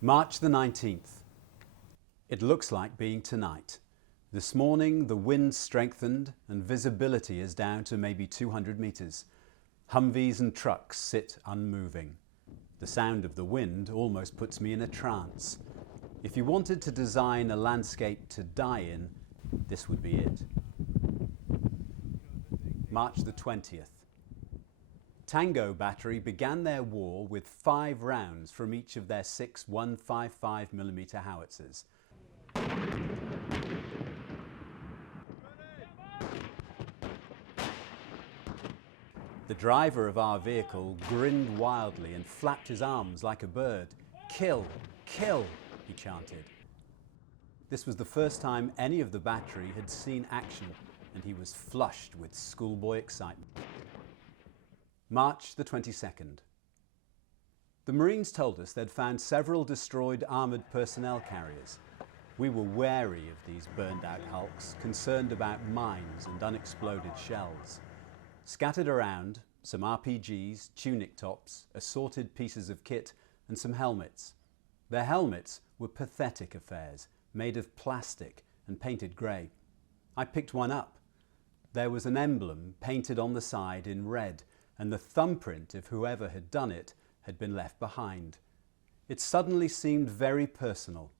March the 19th. It looks like being tonight. This morning the wind strengthened and visibility is down to maybe 200 metres. Humvees and trucks sit unmoving. The sound of the wind almost puts me in a trance. If you wanted to design a landscape to die in, this would be it. March the 20th. Tango Battery began their war with 5 rounds from each of their 6 155mm howitzers. The driver of our vehicle grinned wildly and flapped his arms like a bird. "Kill! Kill!" he chanted. This was the first time any of the battery had seen action, and he was flushed with schoolboy excitement. March the 22nd. The Marines told us they'd found several destroyed armoured personnel carriers. We were wary of these burned-out hulks, concerned about mines and unexploded shells. Scattered around, some RPGs, tunic tops, assorted pieces of kit and some helmets. Their helmets were pathetic affairs, made of plastic and painted grey. I picked one up. There was an emblem painted on the side in red, and the thumbprint of whoever had done it had been left behind. It suddenly seemed very personal.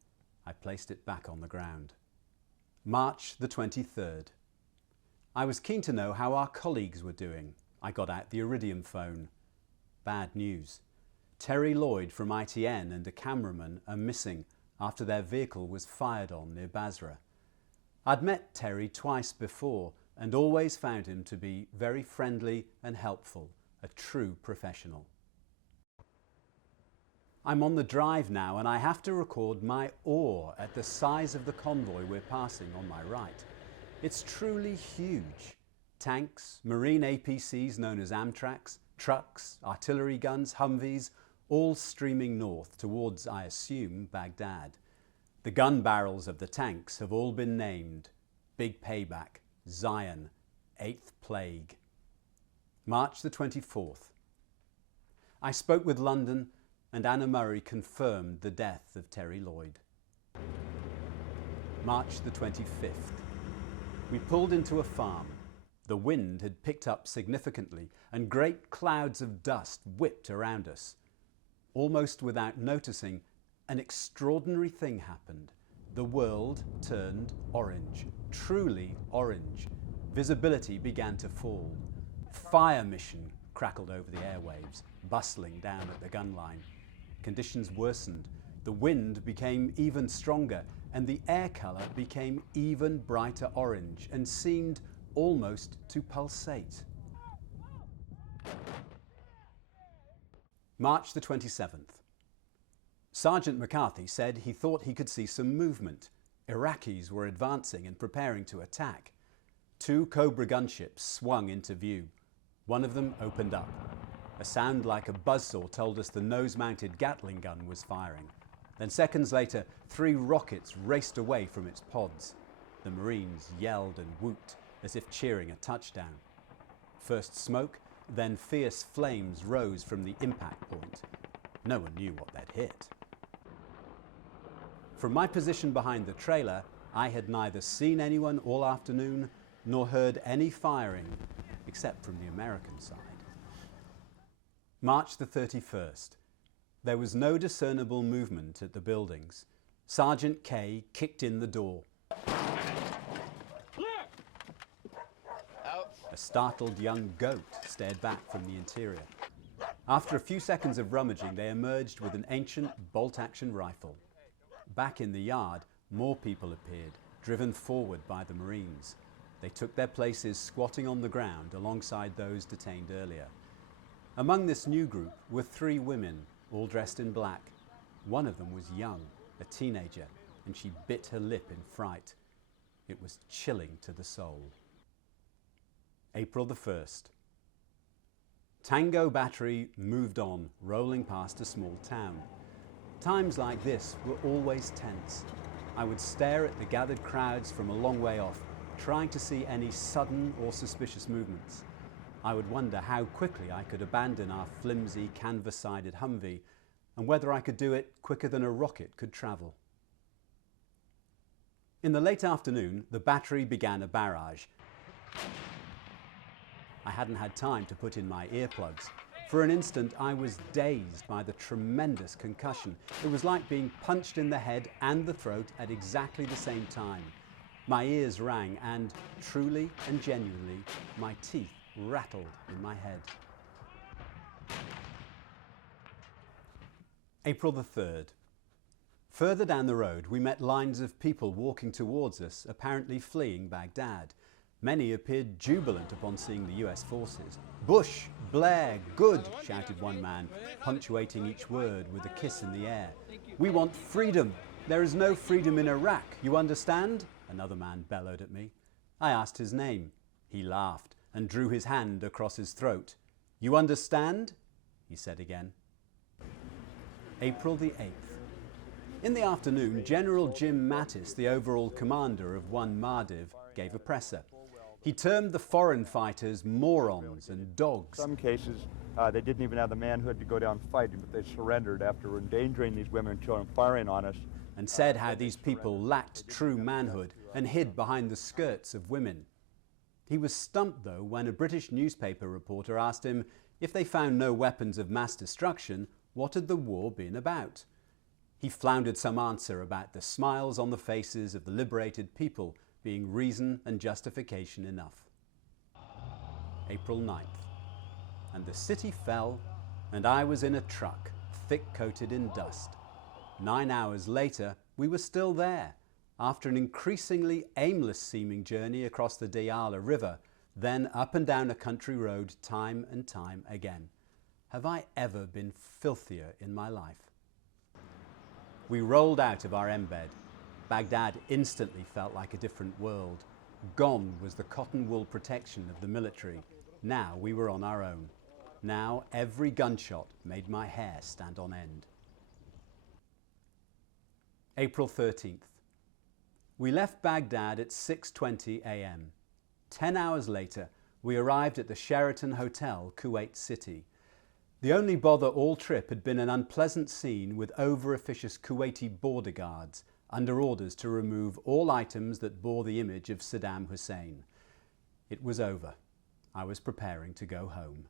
I placed it back on the ground. March the 23rd. I was keen to know how our colleagues were doing. I got out the Iridium phone. Bad news. Terry Lloyd from ITN and a cameraman are missing after their vehicle was fired on near Basra. I'd met Terry twice before and always found him to be very friendly and helpful, a true professional. I'm on the drive now and I have to record my awe at the size of the convoy we're passing on my right. It's truly huge. Tanks, Marine APCs known as Amtraks, trucks, artillery guns, Humvees, all streaming north towards, I assume, Baghdad. The gun barrels of the tanks have all been named. Big Payback, Zion, 8th Plague. March the 24th. I spoke with London and Anna Murray confirmed the death of Terry Lloyd. March the 25th. We pulled into a farm. The wind had picked up significantly and great clouds of dust whipped around us. Almost without noticing, an extraordinary thing happened. The world turned orange, truly orange. Visibility began to fall. Fire mission crackled over the airwaves, bustling down at the gun line. Conditions worsened. The wind became even stronger and the air colour became even brighter orange and seemed almost to pulsate. March the 27th. Sergeant McCarthy said he thought he could see some movement. Iraqis were advancing and preparing to attack. 2 Cobra gunships swung into view. One of them opened up. A sound like a buzzsaw told us the nose-mounted Gatling gun was firing. Then seconds later, 3 rockets raced away from its pods. The Marines yelled and whooped as if cheering a touchdown. First smoke, then fierce flames rose from the impact point. No one knew what they'd hit. From my position behind the trailer, I had neither seen anyone all afternoon nor heard any firing, except from the American side. March the 31st. There was no discernible movement at the buildings. Sergeant K kicked in the door. A startled young goat stared back from the interior. After a few seconds of rummaging, they emerged with an ancient bolt-action rifle. Back in the yard, more people appeared, driven forward by the Marines. They took their places squatting on the ground alongside those detained earlier. Among this new group were 3 women, all dressed in black. One of them was young, a teenager, and she bit her lip in fright. It was chilling to the soul. April the 1st. Tango Battery moved on, rolling past a small town. Times like this were always tense. I would stare at the gathered crowds from a long way off, trying to see any sudden or suspicious movements. I would wonder how quickly I could abandon our flimsy, canvas-sided Humvee and whether I could do it quicker than a rocket could travel. In the late afternoon, the battery began a barrage. I hadn't had time to put in my earplugs. For an instant, I was dazed by the tremendous concussion. It was like being punched in the head and the throat at exactly the same time. My ears rang and, truly and genuinely, my teeth rattled in my head. April the 3rd. Further down the road, we met lines of people walking towards us, apparently fleeing Baghdad. Many appeared jubilant upon seeing the US forces. Bush, Blair, good, shouted one man, punctuating each word with a kiss in the air. We want freedom. There is no freedom in Iraq, you understand? Another man bellowed at me. I asked his name. He laughed and drew his hand across his throat. You understand? He said again. April the 8th. In the afternoon, General Jim Mattis, the overall commander of 1 Mardiv, gave a presser. He termed the foreign fighters morons and dogs. In some cases, they didn't even have the manhood to go down fighting, but they surrendered after endangering these women and children, firing on us. And said how these people lacked true manhood and hid behind the skirts of women. He was stumped, though, when a British newspaper reporter asked him if they found no weapons of mass destruction, what had the war been about? He floundered some answer about the smiles on the faces of the liberated people being reason and justification enough. April 9th. And the city fell, and I was in a truck, thick-coated in dust. 9 hours later, we were still there, after an increasingly aimless-seeming journey across the Diyala River, then up and down a country road time and time again. Have I ever been filthier in my life? We rolled out of our embed. Baghdad instantly felt like a different world. Gone was the cotton wool protection of the military. Now we were on our own. Now every gunshot made my hair stand on end. April 13th. We left Baghdad at 6:20 a.m. 10 hours later, we arrived at the Sheraton Hotel, Kuwait City. The only bother all trip had been an unpleasant scene with over-officious Kuwaiti border guards under orders to remove all items that bore the image of Saddam Hussein. It was over. I was preparing to go home.